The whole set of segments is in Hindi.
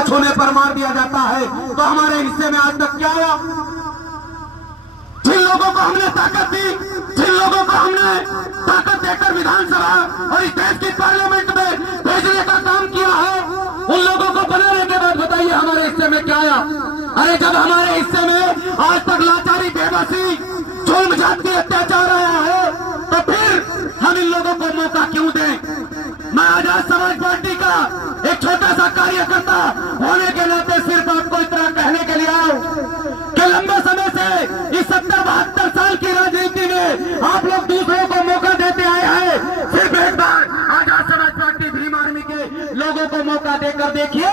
छूने पर मार दिया जाता है। तो हमारे हिस्से में आज तक क्या आया? जिन लोगों को हमने ताकत दी, जिन लोगों को हमने ताकत देकर विधानसभा और इस देश की पार्लियामेंट में भेजने का काम किया है, उन लोगों को बनाने के बाद बताइए हमारे हिस्से में क्या आया? अरे जब हमारे हिस्से में आज तक लाचारी, बेबसी, जुल्म, जाति, अत्याचार आया है, तो फिर हम इन लोगों को मौका क्यों दें? मैं आजाद समाज पार्टी का एक छोटा सा कार्यकर्ता होने के नाते सिर्फ आपको इतना कहने के लिए आया कि लंबे समय से इस 70-72 साल की राजनीति में आप लोग दूसरों को मौका देते आए हैं। सिर्फ एक बार आजाद समाज पार्टी भीम आर्मी के लोगों को मौका देकर देखिए,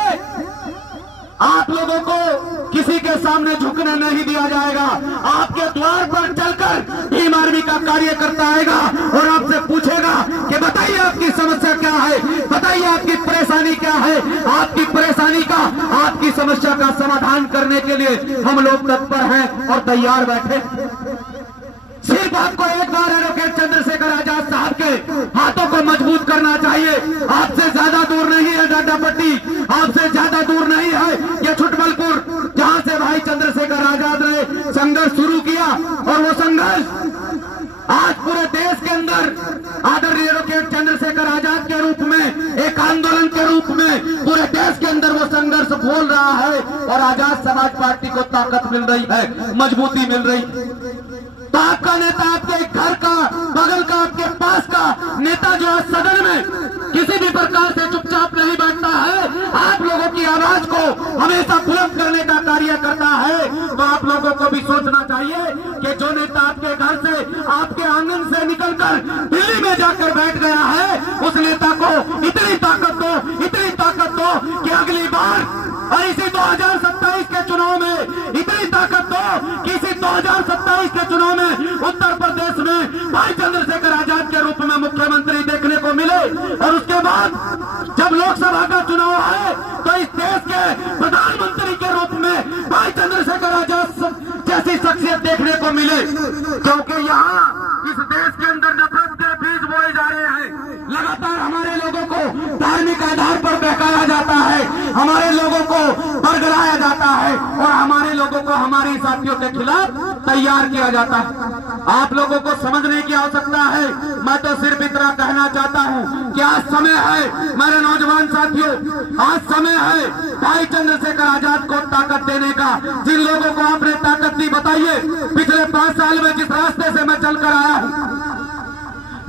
आप लोगों को किसी के सामने झुकने नहीं दिया जाएगा। आपके द्वार पर चलकर भीम आर्मी का कार्यकर्ता आएगा और आपसे पूछेगा कि बताइए आपकी समस्या क्या है, बताइए आपकी परेशानी क्या है। आपकी परेशानी का, आपकी समस्या का समाधान करने के लिए हम लोग तत्पर हैं और तैयार बैठे। सिर्फ आपको एक बार एडवोकेट चंद्रशेखर आजाद साहब के हाथों को मजबूत करना चाहिए। आपसे ज्यादा दूर नहीं है डाडापट्टी, आपसे ज्यादा दूर नहीं है ये छुटमलपुर, जहां से भाई चंद्रशेखर आजाद ने संघर्ष शुरू किया। और वो संघर्ष आज पूरे देश के अंदर आदरणीय एडवोकेट चंद्रशेखर आजाद के रूप में, एक आंदोलन के रूप में पूरे देश के अंदर वो संघर्ष बोल रहा है और आजाद समाज पार्टी को ताकत मिल रही है, मजबूती मिल रही। तो आपका नेता, आपके घर का, बगल का, आपके पास का नेता जो है सदन में किसी भी प्रकार से चुपचाप नहीं बैठता है, आप लोगों की आवाज को हमेशा बुलंद करने का कार्य करता है। तो आप लोगों को भी सोचना चाहिए कि जो नेता आपके घर से, आपके आंगन से निकलकर दिल्ली में जाकर बैठ गया है, उस नेता को इतनी ताकत दो, इतनी ताकत दो कि अगली बार और इसी 2027 के चुनाव में इतनी ताकत दो कि इसी 2027 के चुनाव में उत्तर प्रदेश में भाई चंद्रशेखर आजाद के रूप में मुख्यमंत्री देखने को मिले। और उसके बाद जब लोकसभा का चुनाव आए तो इस देश के प्रधानमंत्री के रूप में भाई चंद्रशेखर आजाद जैसी शख्सियत देखने को मिले। क्योंकि यहाँ इस देश के अंदर नफरत के बीज बोए जा रहे हैं। लगातार हमारे लोगों को धार्मिक आधार पर बहकाया जाता है, हमारे लोगों को बरगलाया जाता है और हमारे लोगों को हमारे साथियों के खिलाफ तैयार किया जाता है। आप लोगों को समझने की आवश्यकता है। मैं तो सिर्फ इतना कहना चाहता हूँ कि आज समय है मेरे नौजवान साथियों, आज समय है भाई चंद्रशेखर आजाद को ताकत देने का। जिन लोगों को आपने ताकत दी, बताइए पिछले 5 साल में जिस रास्ते से मैं चलकर आया हूँ,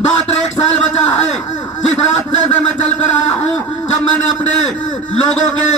मात्र 1 साल बचा है जिस रास्ते से मैं चलकर आया हूं, जब मैंने अपने लोगों के